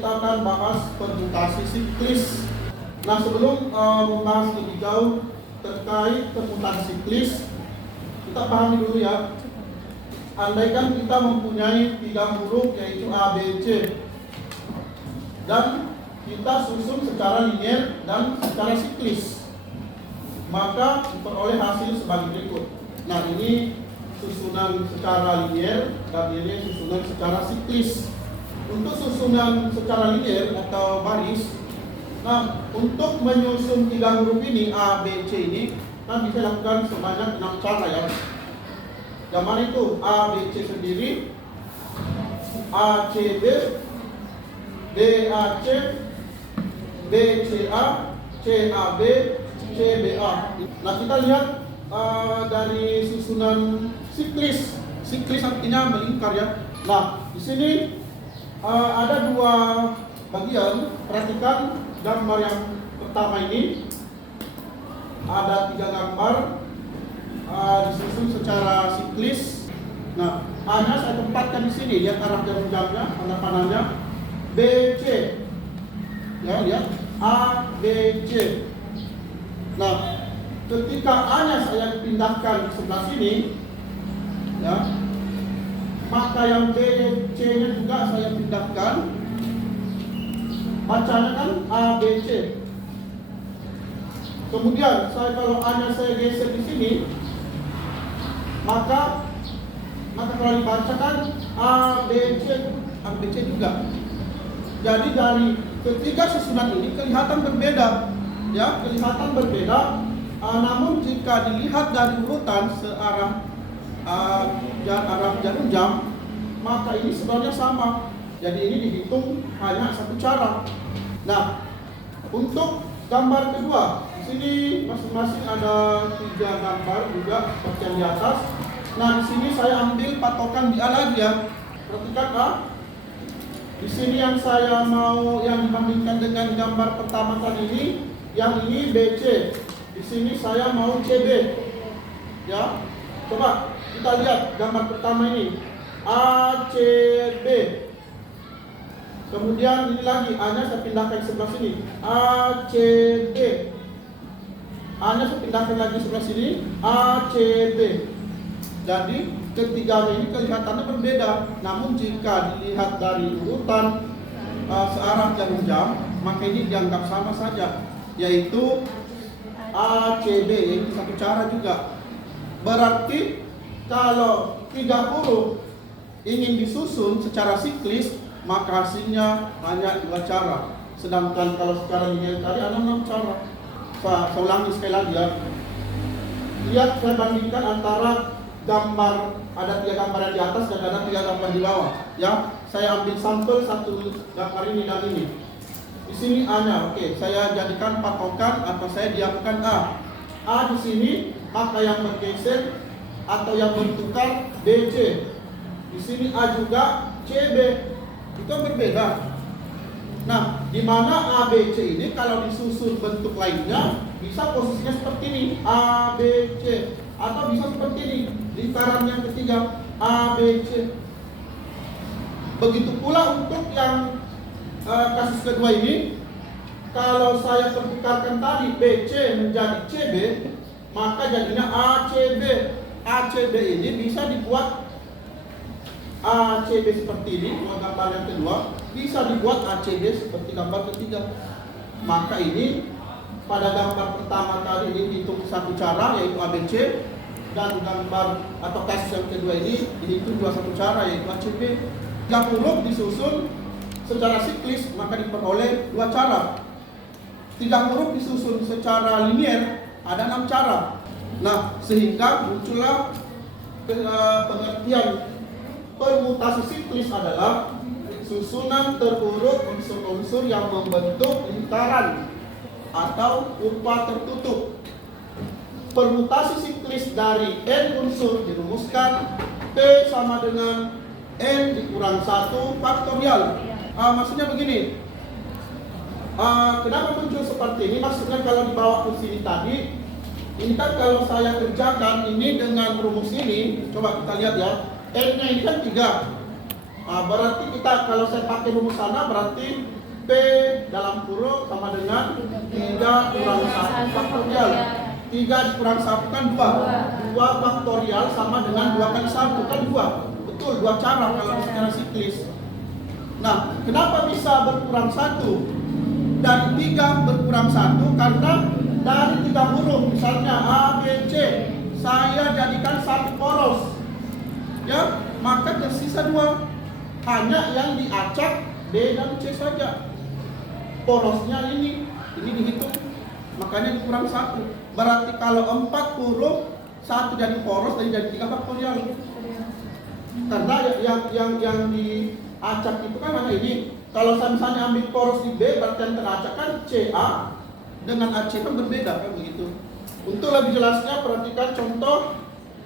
Kita akan bahas permutasi siklis. Nah, sebelum membahas lebih jauh terkait permutasi siklis, kita pahami dulu ya. Andaikan kita mempunyai 3 huruf yaitu A, B, C, dan kita susun secara linear dan secara siklis, maka diperoleh hasil sebagai berikut. Nah, ini susunan secara linear dan ini susunan secara siklis. Untuk susunan secara linear atau baris, nah, untuk menyusun 3 huruf ini A, B, C ini kan bisa dilakukan sebanyak 6 cara ya. Yang mana itu? A, B, C sendiri, A, C, B, B, A, C, B, C, A, C, A, B, C, B, A. Nah, kita lihat dari susunan siklis. Siklis artinya melingkar ya. Nah, di sini ada 2 bagian. Perhatikan gambar yang pertama ini. Ada 3 gambar disusun secara siklis. Nah, A-nya saya tempatkan di sini. Lihat arah jarum jamnya, tanda panahnya. B, C. Ya, lihat A, B, C. Nah, ketika A-nya saya pindahkan ke sebelah sini, ya, maka yang B, C-nya juga saya pindahkan. Bacanya kan A, B, C. Kemudian kalau A-nya saya geser di sini, maka kalau dibacakan A, B, C, A, B, C juga. Jadi dari ketiga susunan ini kelihatan berbeda, ya, kelihatan berbeda. Namun jika dilihat dari urutan searah arah jarum jam, maka ini sebenarnya sama. Jadi ini dihitung hanya satu cara. Nah, untuk gambar kedua, di sini masing-masing ada 3 gambar juga seperti yang di atas. Nah, di sini saya ambil patokan di A lagi ya. Perhatikan A. Di sini yang saya mau yang dibandingkan dengan gambar pertama tadi ini, yang ini BC. Di sini saya mau CB. Ya. Coba kita lihat gambar pertama ini. ACB. Kemudian ini lagi A-nya saya pindahkan sebelah sini. ACB. A-nya saya pindahkan lagi sebelah sini. ACB. Jadi ketiganya ini kelihatannya berbeda. Namun jika dilihat dari urutan searah jarum jam, maka ini dianggap sama saja, yaitu ACB, yaitu satu cara juga. Berarti kalau 3 huruf ingin disusun secara siklis, maka hasilnya hanya 2 cara. Sedangkan kalau secara linear tadi ada 6 cara. Saya ulangi sekali lagi ya. Lihat, saya bandingkan antara gambar, ada 3 gambar yang di atas dan ada 3 gambar di bawah. Ya, saya ambil sampel satu gambar ini dan ini. Di sini A-nya, oke, saya jadikan patokan atau saya diamkan A. A di sini, maka yang bergeser atau yang bertukar BC. Di sini A juga CB. Itu berbeda. Nah, di mana A, B, C ini kalau disusun bentuk lainnya bisa posisinya seperti ini, A, B, C, atau bisa seperti ini, lingkaran yang ketiga A, B, C. Begitu pula untuk yang kasus kedua ini, kalau saya pertukarkan tadi BC menjadi CB, maka jadinya ACB. ACB ini bisa dibuat ACB seperti ini, gambar yang kedua, bisa dibuat ACB seperti gambar ketiga. Maka ini pada gambar pertama kali ini dihitung satu cara yaitu ABC, dan gambar atau kasus yang kedua ini dihitung satu cara yaitu ACB. 3 huruf disusun secara siklis maka diperoleh 2 cara. 3 huruf disusun secara linear ada 6 cara. Nah, sehingga muncullah pengertian permutasi siklis adalah susunan terurut unsur-unsur yang membentuk lingkaran atau kurva tertutup. Permutasi siklis dari n unsur dirumuskan P sama dengan n dikurang 1 faktorial. Maksudnya begini. Kenapa muncul seperti ini? Maksudnya kalau dibawa ke sini tadi, ini kan kalau saya kerjakan ini dengan rumus ini, coba kita lihat ya. N-nya ini kan 3. Berarti kita kalau saya pakai rumus sana berarti P dalam kurung sama dengan 3 kurang 1 faktorial. 3 dikurang 1 kan 2. 2 faktorial sama dengan 2 kali 1 kan 2. Betul, 2 cara kalau secara siklis. Nah, kenapa bisa berkurang 1? Dari 3 berkurang 1 karena dari 3 huruf misalnya A, B, C saya jadikan 1 poros. Ya, maka tersisa 2. Hanya yang diacak B dan C saja. Porosnya ini dihitung, makanya dikurang 1. Berarti kalau 4 huruf 1 jadi poros jadi 3 faktorial. Karena yang diacak itu kan hanya ini. Kalau saya misalnya ambil poros di B, berarti yang teracak kan CA dengan AC kan berbeda kan begitu. Untuk lebih jelasnya perhatikan contoh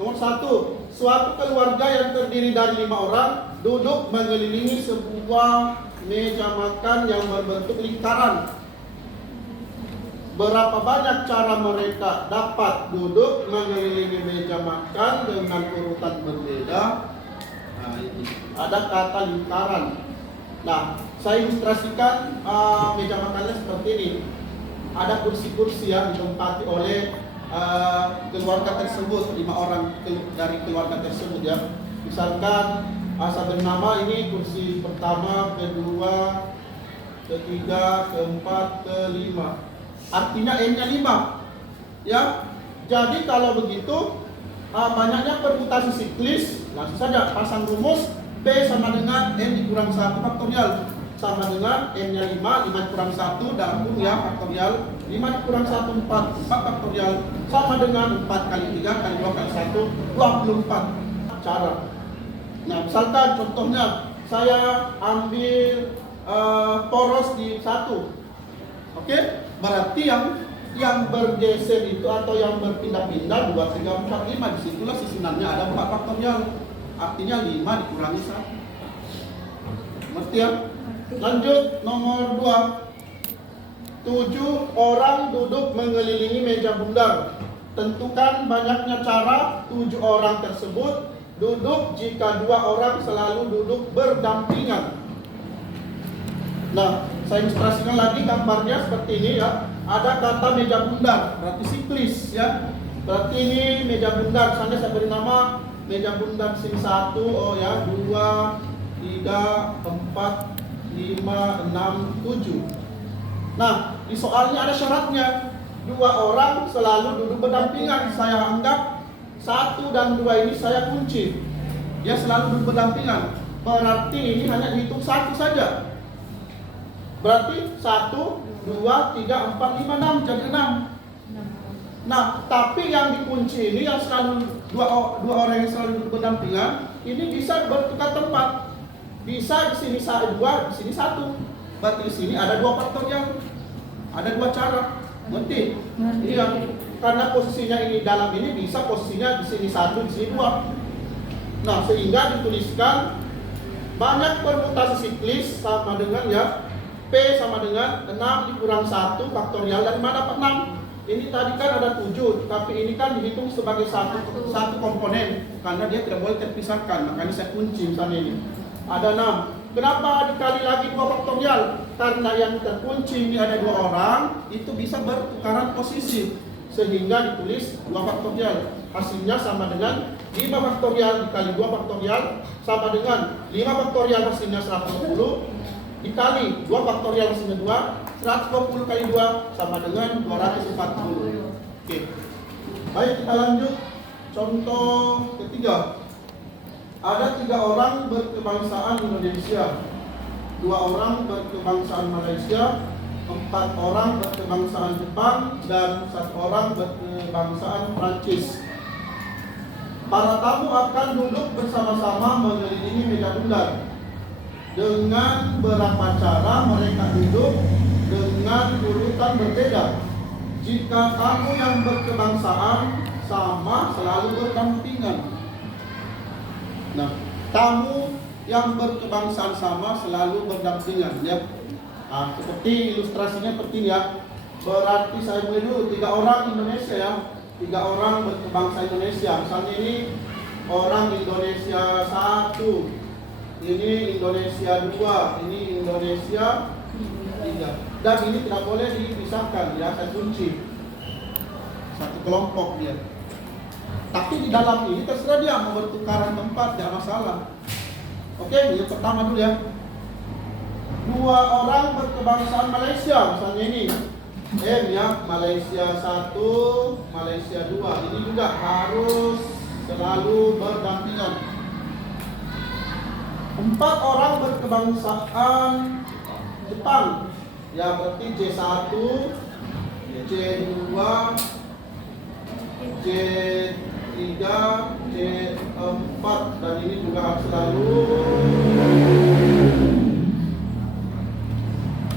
nomor 1. Suatu keluarga yang terdiri dari 5 orang duduk mengelilingi sebuah meja makan yang berbentuk lingkaran. Berapa banyak cara mereka dapat duduk mengelilingi meja makan dengan urutan berbeda? Nah, ini ada kata lingkaran. Nah, saya ilustrasikan meja makannya seperti ini. Ada kursi-kursi yang ditempati oleh keluarga tersebut, 5 orang dari keluarga tersebut ya. Misalkan saya beri nama ini kursi pertama, kedua, ketiga, keempat, kelima. Artinya N-nya 5. Ya. Jadi kalau begitu banyaknya permutasi siklis, langsung saja pasang rumus P sama dengan N dikurang 1 faktorial sama dengan N-nya 5, 5 dikurang 1 dalam kurung ya faktorial, 5 dikurang 1 4 faktorial sama dengan 4 kali 3 kali 2 kali 1 24 cara. Nah, misalkan contohnya saya ambil poros di 1. Oke? Berarti yang bergeser itu atau yang berpindah-pindah 2, 3, 4, 5 disitulah susunannya ada 4 faktorial. Artinya 5 dikurangi 1. Ngerti ya? Lanjut nomor 2. 7 orang duduk mengelilingi meja bundar. Tentukan banyaknya cara 7 orang tersebut duduk jika 2 orang selalu duduk berdampingan. Nah, saya ilustrasikan lagi gambarnya seperti ini ya. Ada kata meja bundar, berarti siklis ya. Berarti ini meja bundar, misalnya saya beri nama meja bundar sini 1, oh ya, 2, 3, 4, 5, 6, 7. Nah, di soalnya ada syaratnya. 2 orang selalu duduk berdampingan. Saya anggap 1 dan 2 ini saya kunci. Dia selalu duduk berdampingan. Berarti ini hanya dihitung 1 saja. Berarti 1, 2, 3, 4, 5, 6 jadi 6. Nah, tapi yang dikunci ini yang selalu dua orang yang selalu duduk berdampingan ini bisa bertukar tempat. Bisa di sini 2, di sini 1. Berarti di sini ada 2 faktorial. Ada 2 cara. Ngerti? Iya. Karena posisinya ini dalam ini bisa posisinya di sini 1, di sini 2. Nah, sehingga dituliskan banyak permutasi siklis sama dengan ya P sama dengan 6 dikurang 1 faktorial. Dari mana dapat 6? Ini tadi kan ada 7, tapi ini kan dihitung sebagai satu komponen karena dia tidak boleh terpisahkan. Makanya saya kunci misalnya ini. Ada 6. Kenapa dikali lagi 2 faktorial? Karena yang terkunci ini ada 2 orang, itu bisa bertukaran posisi. Sehingga ditulis 2 faktorial. Hasilnya sama dengan 5 faktorial dikali 2 faktorial sama dengan 5 faktorial hasilnya 120 dikali 2 faktorial hasilnya 2, 120 kali 2 sama dengan 240. Oke. Baik, kita lanjut. Contoh ketiga. Ada 3 orang berkebangsaan Indonesia, 2 orang berkebangsaan Malaysia, 4 orang berkebangsaan Jepang, dan 1 orang berkebangsaan Prancis. Para tamu akan duduk bersama-sama mengelilingi meja bundar. Dengan berapa cara mereka duduk dengan urutan berbeda? Jika tamu yang berkebangsaan sama selalu berdampingan. Nah, tamu yang berkebangsaan sama selalu berdampingan ya. Nah, seperti ilustrasinya seperti ini ya. Berarti saya mulai dulu 3 orang Indonesia ya. 3 orang berkebangsaan Indonesia. Misalnya ini orang Indonesia 1, ini Indonesia 2, ini Indonesia 3. Dan ini tidak boleh dipisahkan, ya, saya kunci. Satu kelompok dia. Tapi di dalam ini terserah dia mau bertukaran tempat, tidak masalah. Oke, yang pertama dulu ya. 2 orang berkebangsaan Malaysia, misalnya ini. M ya, Malaysia 1, Malaysia 2. Ini juga harus selalu berdampingan. 4 orang berkebangsaan Jepang. Ya, berarti J1, J2, J3, J4. Dan ini juga harus selalu.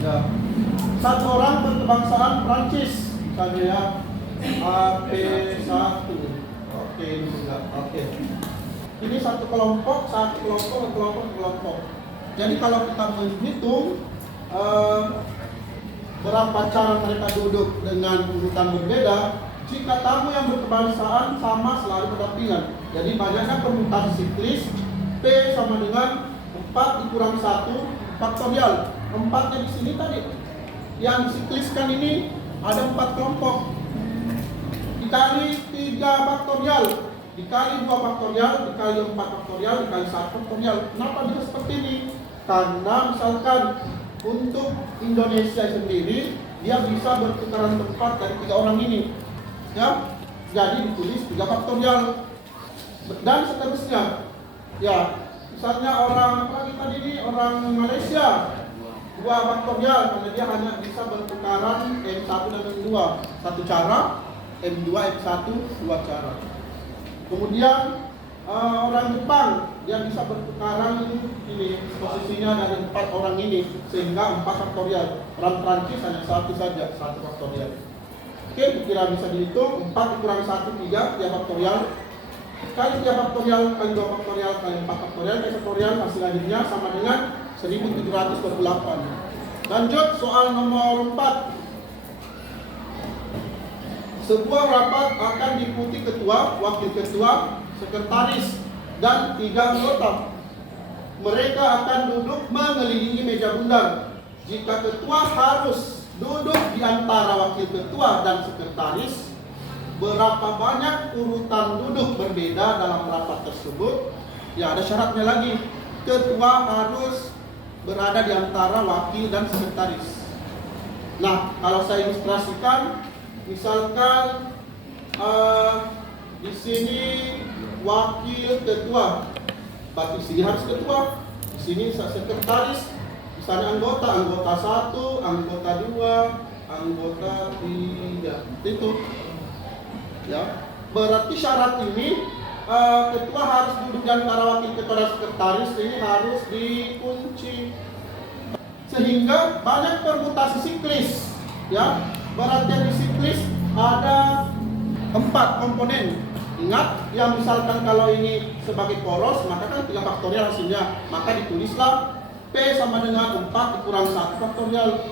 Ya. 1 orang berkebangsaan Prancis. Misalnya ya, AP1. Oke, ini juga. Oke. Ini satu kelompok, kelompok. Jadi kalau kita menghitung berapa cara mereka duduk dengan urutan berbeda, jika tamu yang berkebangsaan sama selalu berdampingan. Jadi banyaknya permutasi siklis, P sama dengan 4 dikurang 1 faktorial. 4-nya di sini tadi. Yang disikliskan ini ada 4 kelompok. Dikali 3 faktorial, dikali 2 faktorial, dikali 4 faktorial, dikali 1 faktorial. Kenapa bisa seperti ini? Karena misalkan untuk Indonesia sendiri, dia bisa bertukaran tempat dari 3 orang ini. Ya, jadi ditulis 3 faktorial. Dan seterusnya. Ya, misalnya orang apa lagi tadi ini, orang Malaysia 2 faktorial, karena dia hanya bisa bertukaran M1 dan M2. Satu cara, M2, M1, 2 cara. Kemudian orang Jepang, dia bisa bertukaran ini, posisinya dari 4 orang ini, sehingga 4 faktorial. Orang Prancis hanya 1 saja, 1 faktorial. Oke, kira bisa dihitung, 4 dikurang 1, 3, 3 faktorial. Kali 3 faktorial, kali 2 faktorial, kali 4 faktorial, kali faktorial, hasil akhirnya sama dengan 1728. Lanjut soal nomor 4. Sebuah rapat akan diikuti ketua, wakil ketua, sekretaris, dan 3 anggota. Mereka akan duduk mengelilingi meja bundar. Jika ketua harus duduk di antara wakil ketua dan sekretaris, berapa banyak urutan duduk berbeda dalam rapat tersebut? Ya, ada syaratnya lagi. Ketua harus berada di antara wakil dan sekretaris. Nah, kalau saya ilustrasikan, misalkan di sini wakil ketua, berarti sini harus ketua, di sini sekretaris, misalnya anggota 1, anggota 2, anggota 3, itu. Ya, berarti syarat ini ketua harus duduk di antara wakil ketua dan sekretaris, ini harus dikunci. Sehingga banyak permutasi siklis. Ya, berarti di siklis ada 4 komponen. Ingat, yang misalkan kalau ini sebagai poros, maka kan 3 faktorial hasilnya. Maka ditulislah P sama dengan 4 dikurang 1 faktorial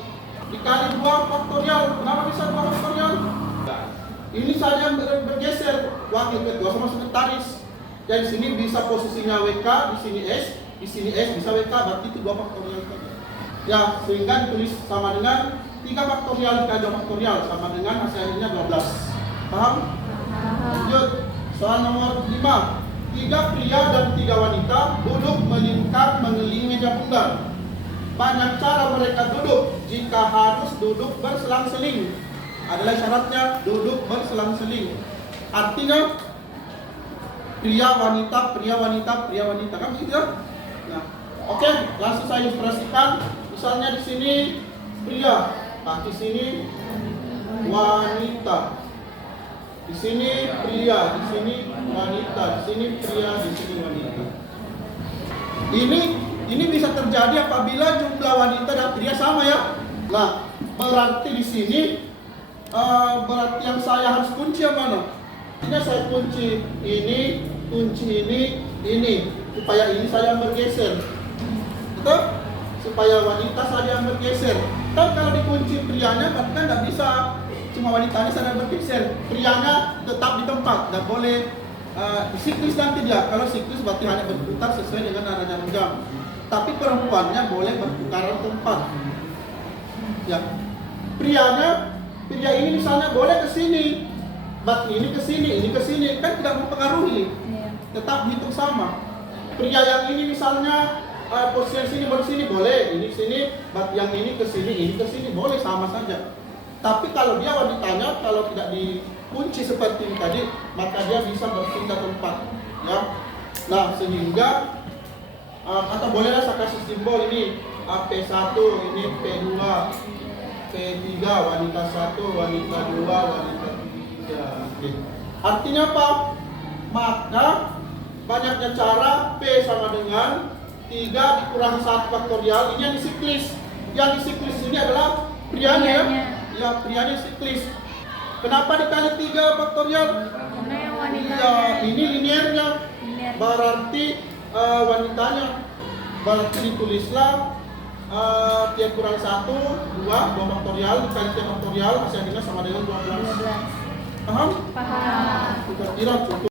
dikali 2 faktorial. Kenapa bisa 2 faktorial? Ini saja yang bergeser, wakil ketua sama sekretaris. Dan di sini bisa posisinya WK, di sini S bisa WK, berarti itu 2 faktorial. Ya, sehingga ditulis sama dengan 3 faktorial dikali 2 faktorial sama dengan hasilnya 12. Paham? Lanjut, soal nomor 5. 3 pria dan 3 wanita duduk melingkar mengelilingi meja bundar. Banyak cara mereka duduk jika harus duduk berselang-seling. Adalah syaratnya duduk berselang-seling. Artinya pria wanita, pria wanita, pria wanita, kan begitu ya? Nah, oke, langsung saya ilustrasikan. Misalnya di sini pria, nah di sini wanita. Di sini pria, di sini wanita, di sini pria, di sini wanita. Ini bisa terjadi apabila jumlah wanita dan pria sama ya. Nah, berarti di sini berarti yang saya harus kunci yang mana? Ini saya kunci ini, supaya ini saya bergeser. Betul? Supaya wanita saja yang bergeser. Kan kalau dikunci prianya berarti kan tidak bisa. Cuma wanitanya saja bergeser. Prianya tetap di tempat, tidak boleh siklus nanti dia. Kalau siklus berarti hanya berputar sesuai dengan arah jarum jam. Tapi perempuannya boleh bertukaran tempat. Ya, pria ini misalnya boleh ke sini, but ini ke sini, kan tidak mempengaruhi. Tetap hitung sama. Pria yang ini misalnya posisi sini boleh, ini sini, but yang ini ke sini boleh, sama saja. Tapi kalau dia wanitanya, kalau tidak dikunci seperti ini tadi, maka dia bisa berpindah tempat. Ya, nah sehingga atau bolehlah saya kasih simbol ini P1, ini P2, P3, wanita 1, wanita 2, wanita 3. Oke. Artinya apa? Maka banyaknya cara P sama dengan 3 dikurangi 1 faktorial. Ini yang disiklis. Yang disiklis ini adalah prianya. Ya, prianya siklis. Kenapa dikali 3 faktorial? Karena yang wanita. Ya, ini linearnya. Berarti wanitanya. Berarti ditulislah T kurang 1, 2 faktorial dikali T faktorial hasilnya sama dengan 12. Paham? Paham. Kita kira cukup.